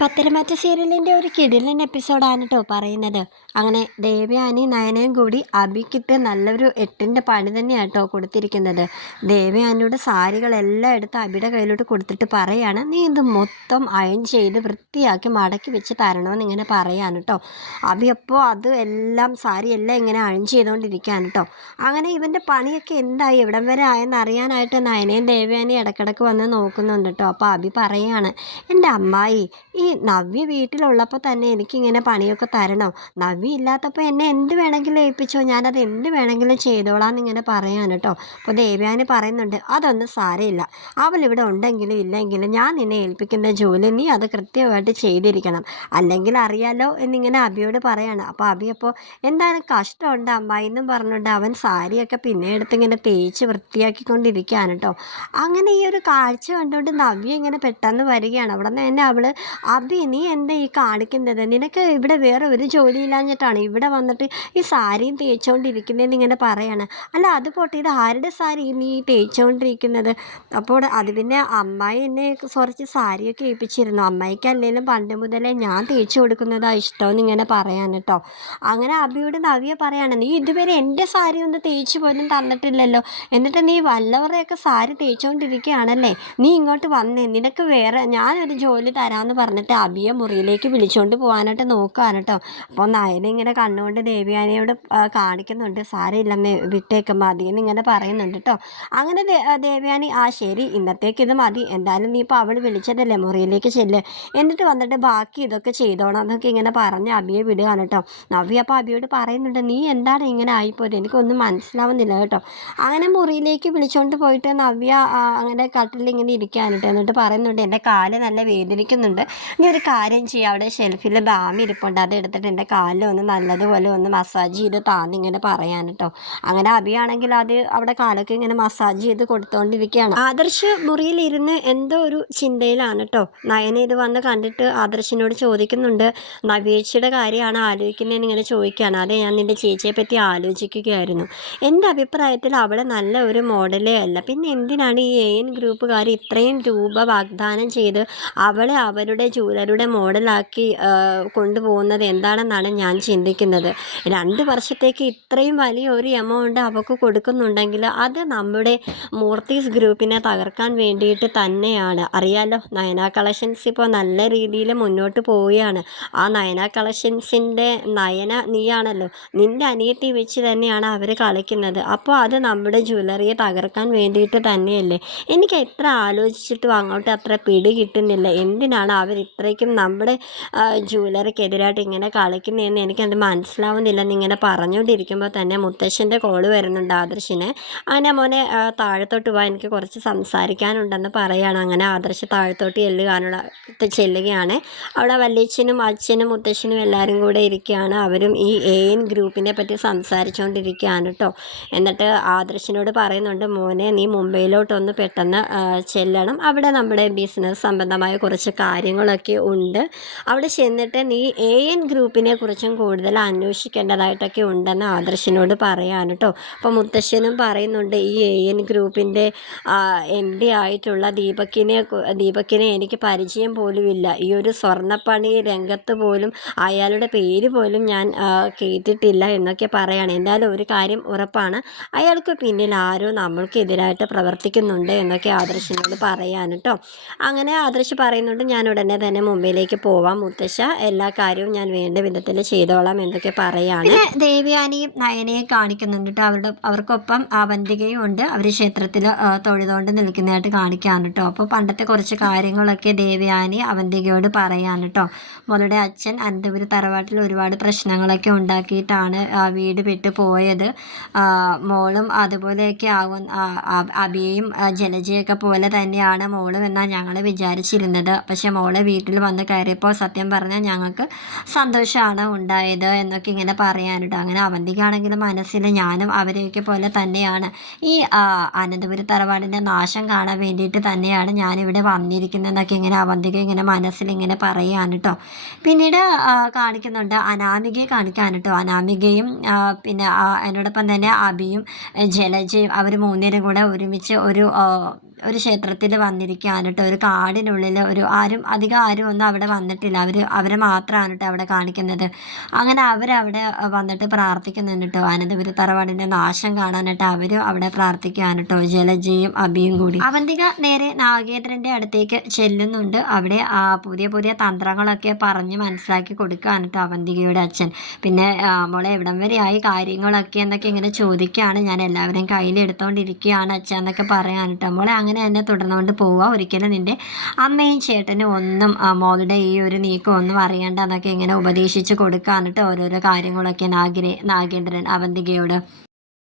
പത്തരമാറ്റ സീരിയലിൻ്റെ ഒരു കിടിലൻ എപ്പിസോഡാണ് കേട്ടോ പറയുന്നത്. അങ്ങനെ ദേവയാനി നയനയും കൂടി അബിക്കിട്ട് നല്ലൊരു എട്ടിൻ്റെ പണി തന്നെയാണ് കേട്ടോ കൊടുത്തിരിക്കുന്നത്. ദേവയാനിയുടെ സാരികളെല്ലാം എടുത്ത് അബിയുടെ കയ്യിലോട്ട് കൊടുത്തിട്ട് പറയാണ്, നീ ഇത് മൊത്തം അയൺ ചെയ്ത് വൃത്തിയാക്കി മടക്കി വെച്ച് തരണമെന്ന് ഇങ്ങനെ പറയാണ് കേട്ടോ. അബി അപ്പോൾ അത് എല്ലാം സാരിയെല്ലാം ഇങ്ങനെ അയൺ ചെയ്തുകൊണ്ടിരിക്കുകയാണ് കേട്ടോ. അങ്ങനെ ഇവൻ്റെ പണിയൊക്കെ എന്തായി എവിടം വരെ ആയെന്ന് അറിയാനായിട്ട് നയനയും ദേവയാനിയും ഇടയ്ക്കിടയ്ക്ക് വന്ന് നോക്കുന്നുണ്ട് കേട്ടോ. അപ്പോൾ അബി പറയാണ്, എൻ്റെ അമ്മായി, ഈ നവ്യ വീട്ടിലുള്ളപ്പോൾ തന്നെ എനിക്കിങ്ങനെ പണിയൊക്കെ തരണോ? നവ്യ ഇല്ലാത്തപ്പോൾ എന്നെ എന്ത് വേണമെങ്കിലും ഏൽപ്പിച്ചോ, ഞാനത് എന്ത് വേണമെങ്കിലും ചെയ്തോളാം എന്നിങ്ങനെ പറയാൻ കേട്ടോ. അപ്പോൾ ദേവയാനി പറയുന്നുണ്ട്, അതൊന്നും സാരമില്ല, അവളിവിടെ ഉണ്ടെങ്കിലും ഇല്ലെങ്കിലും ഞാൻ നിന്നെ ഏൽപ്പിക്കുന്ന ജോലി നീ അത് കൃത്യമായിട്ട് ചെയ്തിരിക്കണം, അല്ലെങ്കിൽ അറിയാലോ എന്നിങ്ങനെ അബിയോട് പറയാണ്. അപ്പോൾ അബി അപ്പോൾ എന്തായാലും കഷ്ടമുണ്ട് അമ്മായി എന്നും പറഞ്ഞുകൊണ്ട് അവൻ സാരിയൊക്കെ പിന്നെ എടുത്ത് ഇങ്ങനെ തേച്ച് വൃത്തിയാക്കിക്കൊണ്ടിരിക്കുകയാണ് കേട്ടോ. അങ്ങനെ ഈ ഒരു കാഴ്ച കണ്ടുകൊണ്ട് നവ്യ ഇങ്ങനെ പെട്ടെന്ന് വരികയാണ്. അവിടെ നിന്ന് തന്നെ അവൾ, അബി നീ എന്താ ഈ കാണിക്കുന്നത്? നിനക്ക് ഇവിടെ വേറെ ഒരു ജോലിയില്ലാഞ്ഞിട്ടാണ് ഇവിടെ വന്നിട്ട് ഈ സാരിയും തേച്ചുകൊണ്ടിരിക്കുന്നതെന്ന് ഇങ്ങനെ പറയാണ്. അല്ല അത് പോട്ടെ, ഇത് ആരുടെ സാരി നീ തേച്ചുകൊണ്ടിരിക്കുന്നത്? അപ്പോൾ അത് പിന്നെ അമ്മായി എന്നെ കുറച്ച് സാരിയൊക്കെ ഏൽപ്പിച്ചിരുന്നു, അമ്മായിക്ക് അല്ലെങ്കിലും പണ്ട് മുതലേ ഞാൻ തേച്ച് കൊടുക്കുന്നതാണ് ഇഷ്ടമെന്ന് ഇങ്ങനെ പറയാൻ കേട്ടോ. അങ്ങനെ അബിയോട് നവ്യ പറയാണ്, നീ ഇതുവരെ എൻ്റെ സാരി ഒന്ന് തേച്ച് പോലും തന്നിട്ടില്ലല്ലോ, എന്നിട്ട് നീ വല്ലവരെയൊക്കെ സാരി തേച്ചുകൊണ്ടിരിക്കുകയാണല്ലേ? നീ ഇങ്ങോട്ട് വന്നേ, നിനക്ക് വേറെ ഞാനൊരു ജോലി തരാമെന്ന് പറഞ്ഞിട്ട് അബിയെ മുറിയിലേക്ക് വിളിച്ചുകൊണ്ട് പോകാനായിട്ട് നോക്കുകയാണ് കേട്ടോ. അപ്പോൾ നയന ഇങ്ങനെ കണ്ണുകൊണ്ട് ദേവയാനിയോട് കാണിക്കുന്നുണ്ട്, സാരമില്ലമ്മേ വിട്ടേക്ക് മതിയെന്ന് ഇങ്ങനെ പറയുന്നുണ്ട് കേട്ടോ. അങ്ങനെ ദേവയാനി, ആ ശരി ഇന്നത്തേക്ക് ഇത് മതി, എന്തായാലും നീ ഇപ്പോൾ അവൾ വിളിച്ചതല്ലേ, മുറിയിലേക്ക് ചെല്ല്, എന്നിട്ട് വന്നിട്ട് ബാക്കി ഇതൊക്കെ ചെയ്തോണം എന്നൊക്കെ ഇങ്ങനെ പറഞ്ഞ് അബിയെ വിടുകയാണ് കേട്ടോ. നവ്യ അപ്പോൾ അബിയോട് പറയുന്നുണ്ട്, നീ എന്താണ് ഇങ്ങനെ ആയിപ്പോയത്, എനിക്കൊന്നും മനസ്സിലാവുന്നില്ല കേട്ടോ. അങ്ങനെ മുറിയിലേക്ക് വിളിച്ചുകൊണ്ട് പോയിട്ട് നവ്യ അങ്ങനെ കട്ടിലിൽ ഇങ്ങനെ ഇരിക്കുകയാണ് കേട്ടോ. എന്നിട്ട് പറയുന്നുണ്ട്, എൻ്റെ കാല് നല്ല വേദനിക്കുന്നുണ്ട്, നീ ഒരു കാര്യം ചെയ്യുക, അവിടെ ഷെൽഫിൽ ബാം ഇരിപ്പുണ്ട്, അത് എടുത്തിട്ട് എൻ്റെ കാലിൽ ഒന്ന് നല്ലതുപോലെ ഒന്ന് മസാജ് ചെയ്ത് താന്നിങ്ങനെ പറയാൻ കേട്ടോ. അങ്ങനെ അബിയാണെങ്കിൽ അത് അവിടെ കാലൊക്കെ ഇങ്ങനെ മസാജ് ചെയ്ത് കൊടുത്തുകൊണ്ടിരിക്കുകയാണ്. ആദർശ് മുറിയിലിരുന്ന് എന്തോ ഒരു ചിന്തയിലാണ് കേട്ടോ. നയന ഇത് വന്ന് കണ്ടിട്ട് ആദർശിനോട് ചോദിക്കുന്നുണ്ട്, നവ്യേച്ചിയുടെ കാര്യമാണ് ആലോചിക്കുന്നതെന്ന് ഇങ്ങനെ ചോദിക്കുകയാണ്. അതെ, ഞാൻ നിൻ്റെ ചേച്ചിയെ പറ്റി ആലോചിക്കുകയായിരുന്നു, എൻ്റെ അഭിപ്രായത്തിൽ അവൾ നല്ല ഒരു മോഡലേ അല്ല, പിന്നെ എന്തിനാണ് ഈ AN ഗ്രൂപ്പുകാർ ഇത്രയും രൂപ വാഗ്ദാനം ചെയ്ത് അവളെ അവരുടെ ജ്വല്ലറിയുടെ മോഡലാക്കി കൊണ്ടുപോകുന്നത് എന്താണെന്നാണ് ഞാൻ ചിന്തിക്കുന്നത്. 2 വർഷത്തേക്ക് ഇത്രയും വലിയ ഒരു എമൗണ്ട് അവൾക്ക് കൊടുക്കുന്നുണ്ടെങ്കിൽ അത് നമ്മുടെ മൂർത്തീസ് ഗ്രൂപ്പിനെ തകർക്കാൻ വേണ്ടിയിട്ട് തന്നെയാണ്. അറിയാലോ, നയന കളക്ഷൻസ് ഇപ്പോൾ നല്ല രീതിയിൽ മുന്നോട്ട് പോവുകയാണ്. ആ നയന കളക്ഷൻസിൻ്റെ നയന നീയാണല്ലോ, നിൻ്റെ അനിയത്തി വെച്ച് തന്നെയാണ് അവർ കളിക്കുന്നത്. അപ്പോൾ അത് നമ്മുടെ ജ്വല്ലറിയെ തകർക്കാൻ വേണ്ടിയിട്ട് തന്നെയല്ലേ? എനിക്ക് എത്ര ആലോചിച്ചിട്ടും അങ്ങോട്ട് അത്ര പിടി കിട്ടുന്നില്ല, എന്തിനാണ് അവർ ഇത്രയ്ക്കും നമ്മുടെ ജ്വല്ലറിക്കെതിരായിട്ട് ഇങ്ങനെ കളിക്കുന്നതെന്ന് എനിക്കത് മനസ്സിലാവുന്നില്ലെന്ന് ഇങ്ങനെ പറഞ്ഞുകൊണ്ടിരിക്കുമ്പോൾ തന്നെ മുത്തശ്ശൻ്റെ കോള് വരുന്നുണ്ട് ആദർശിന്. അങ്ങനെ മോനെ താഴത്തോട്ട് പോകാൻ എനിക്ക് കുറച്ച് സംസാരിക്കാനുണ്ടെന്ന് പറയുകയാണ്. അങ്ങനെ ആദർശ് താഴത്തോട്ട് ചെല്ലുകയാണ്. അവിടെ വല്യച്ഛനും അച്ഛനും മുത്തശ്ശനും എല്ലാവരും കൂടെ ഇരിക്കുകയാണ്. അവരും ഈ AN ഗ്രൂപ്പിനെ പറ്റി സംസാരിച്ചുകൊണ്ടിരിക്കുകയാണ് കേട്ടോ. എന്നിട്ട് ആദർശിനോട് പറയുന്നുണ്ട്, മോനെ നീ മുംബൈയിലോട്ടൊന്ന് പെട്ടെന്ന് ചെല്ലണം, അവിടെ നമ്മുടെ ബിസിനസ് സംബന്ധമായ കുറച്ച് കാര്യങ്ങളൊക്കെ ഉണ്ട്, അവിടെ ചെന്നിട്ട് നീ AN ഗ്രൂപ്പിനെ കുറിച്ചും കൂടുതൽ അന്വേഷിക്കേണ്ടതായിട്ടൊക്കെ ഉണ്ടെന്ന് ആദർശിനോട് പറയാൻ കേട്ടോ. അപ്പോൾ മുത്തശ്ശനും പറയുന്നുണ്ട്, ഈ AN ഗ്രൂപ്പിൻ്റെ MD ആയിട്ടുള്ള ദീപക്കിനെ എനിക്ക് പരിചയം പോലുമില്ല, ഈ ഒരു സ്വർണ്ണപ്പണി രംഗത്ത് പോലും അയാളുടെ പേര് പോലും ഞാൻ കേട്ടിട്ടില്ല എന്നൊക്കെ പറയാണ്. എന്തായാലും ഒരു കാര്യം ഉറപ്പാണ്, അയാൾക്ക് പിന്നിൽ ആരോ നമ്മൾക്കെതിരായിട്ട് പ്രവർത്തിക്കുന്നുണ്ട് എന്നൊക്കെ ആദർശിനോട് പറയാൻ കേട്ടോ. അങ്ങനെ ആദർശ് പറയുന്നുണ്ട്, ഞാൻ ഉടനെ തന്നെ മുംബൈയിലേക്ക് പോവാം മുത്തശ്ശ, എല്ലാ കാര്യവും ഞാൻ വേണ്ട വിധത്തിൽ ചെയ്തോളാം എന്നൊക്കെ പറയാണ്. പിന്നെ ദേവയാനിയും നയനയും കാണിക്കുന്നുണ്ട് കേട്ടോ. അവർക്കൊപ്പം അവന്തികയും ഉണ്ട്, അവർ ക്ഷേത്രത്തിൽ തൊഴുതുകൊണ്ട് നിൽക്കുന്നതായിട്ട് കാണിക്കാണ് കേട്ടോ. അപ്പോൾ പണ്ടത്തെ കുറച്ച് കാര്യങ്ങളൊക്കെ ദേവയാനി അവന്തികയോട് പറയാൻ കേട്ടോ. മോളുടെ അച്ഛൻ അനന്തപുരി തറവാട്ടിൽ ഒരുപാട് പ്രശ്നങ്ങളൊക്കെ ഉണ്ടാക്കിയിട്ടാണ് വീട് വിട്ട് പോയത്, മോളും അതുപോലെയൊക്കെ ആകും, അബിയെയും ജലജയൊക്കെ പോലെ തന്നെയാണ് മോളും എന്നാണ് ഞങ്ങൾ വിചാരിച്ചിരുന്നത്. പക്ഷെ മോളെ വീട്ടിൽ വന്ന് കയറിയപ്പോൾ സത്യം പറഞ്ഞാൽ ഞങ്ങൾക്ക് സന്തോഷമാണ് ഉണ്ടായത് എന്നൊക്കെ ഇങ്ങനെ പറയാനുണ്ട്. അങ്ങനെ അവന്തിക്കാണെങ്കിലും മനസ്സിൽ ഞാനും അവരെയൊക്കെ പോലെ തന്നെയാണ്, ഈ അനന്തപുരി തറവാടിൻ്റെ നാശം കാണാൻ വേണ്ടിയിട്ട് തന്നെയാണ് ഞാനിവിടെ വന്നിരിക്കുന്നതെന്നൊക്കെ ഇങ്ങനെ അവന്തിക ഇങ്ങനെ മനസ്സിലിങ്ങനെ പറയാൻ കേട്ടോ. പിന്നീട് കാണിക്കുന്നുണ്ട് അനാമികയെ കാണിക്കാൻ കേട്ടോ. അനാമികയും പിന്നെ അതിനോടൊപ്പം തന്നെ അബിയും ജലജയും അവർ 3 പേരും കൂടെ ഒരുമിച്ച് ഒരു ഒരു ക്ഷേത്രത്തിൽ വന്നിരിക്കുകയാണ് കേട്ടോ. ഒരു കാടിനുള്ളിൽ അധികം ആരും ഒന്നും അവിടെ വന്നിട്ടില്ല. അവരെ മാത്രമാണ് കേട്ടോ അവിടെ കാണിക്കുന്നത്. അങ്ങനെ അവരവിടെ വന്നിട്ട് പ്രാർത്ഥിക്കുന്നുണ്ട് കേട്ടോ. അനന്തപുരി തറവാടിൻ്റെ നാശം കാണാനായിട്ട് അവരും അവിടെ പ്രാർത്ഥിക്കുകയാണ് കേട്ടോ, ജലജയും അഭിയും കൂടി. അവന്തിക നേരെ നാഗേന്ദ്രൻ്റെ അടുത്തേക്ക് ചെല്ലുന്നുണ്ട്. അവിടെ പുതിയ പുതിയ തന്ത്രങ്ങളൊക്കെ പറഞ്ഞ് മനസ്സിലാക്കി കൊടുക്കുകയാണ് കേട്ടോ അവന്തികയുടെ അച്ഛൻ. പിന്നെ മോളെ എവിടം വരെയായി കാര്യങ്ങളൊക്കെ എന്നൊക്കെ ഇങ്ങനെ ചോദിക്കുകയാണ്. ഞാൻ എല്ലാവരെയും കയ്യിലെടുത്തോണ്ടിരിക്കുകയാണ് അച്ഛൻ എന്നൊക്കെ പറയാൻ കേട്ടോ. മോളെ അങ്ങനെ തന്നെ തുടർന്നുകൊണ്ട് പോവുക. ഒരിക്കലും നിൻ്റെ അമ്മയും ചേട്ടനും ഒന്നും മോളുടെ ഈ ഒരു നീക്കം ഒന്നും അറിയണ്ട എന്നൊക്കെ ഇങ്ങനെ ഉപദേശിച്ച് കൊടുക്കാൻ കേട്ടോ ഓരോരോ കാര്യങ്ങളൊക്കെ നാഗേന്ദ്രൻ അവന്തികയോട്.